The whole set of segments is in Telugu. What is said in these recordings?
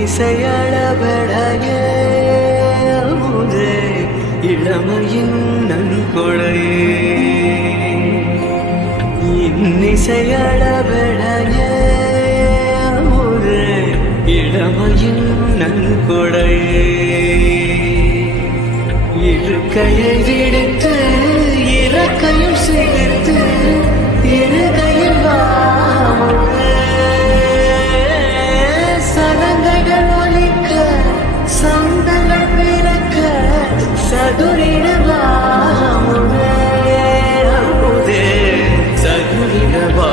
இன்னிசையளபடையே அமுதே இளமையின் நன்கொடையே இன்னிசையளபடையே அமுதே இளமையின் நன்கொடையே இருக்கையை விடுத்து இறக்கையும் சேர்த்து இருகையில் சனங்கள் ஒலிக்க சொந்தங்கள் பிறக்க சதுரிடவாமுதே அமுதே சதுரிடவாமுதே.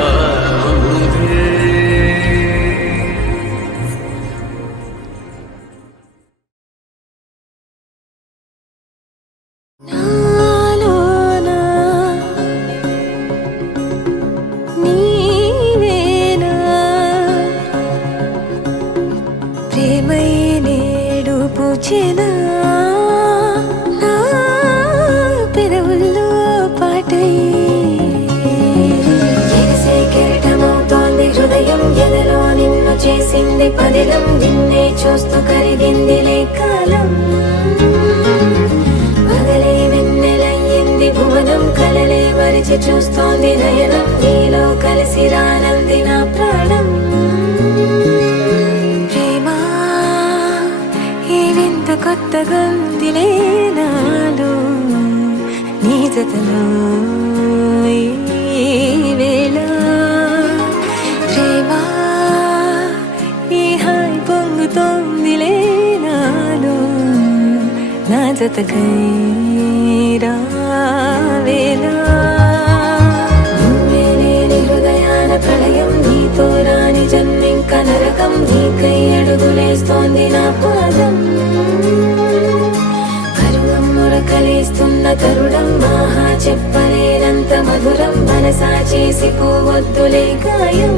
పెదవుల్లో పాటై ఎగసే కెరటమవుతోంది హృదయం ఎదలో నిన్ను చేసింది పదిలం నిన్నే చూస్తూ కరిగిందిలే కాలం పగలే వెన్నెలయ్యింది భువనం కలలే మరిచి చూస్తోంది నయనం నీలో కలిసి రానంది నా ప్రాణం కొత్తగా ఉందిలే నాలో నీ జతలో ఈ వేళ ప్రేమ ఈ హాయి పొంగుతోందిలే నాలో నా జతకై రావేళ నువ్వే లేని హృదయాన ప్రళయం నీతో రాని జన్మింక నరకం నీకై అడుగులేస్తోంది నా పాదం కలిస్తున్న తరుణం మహా చెప్పలేనంత మధురం మనసా చేసి పోవద్దులే గాయం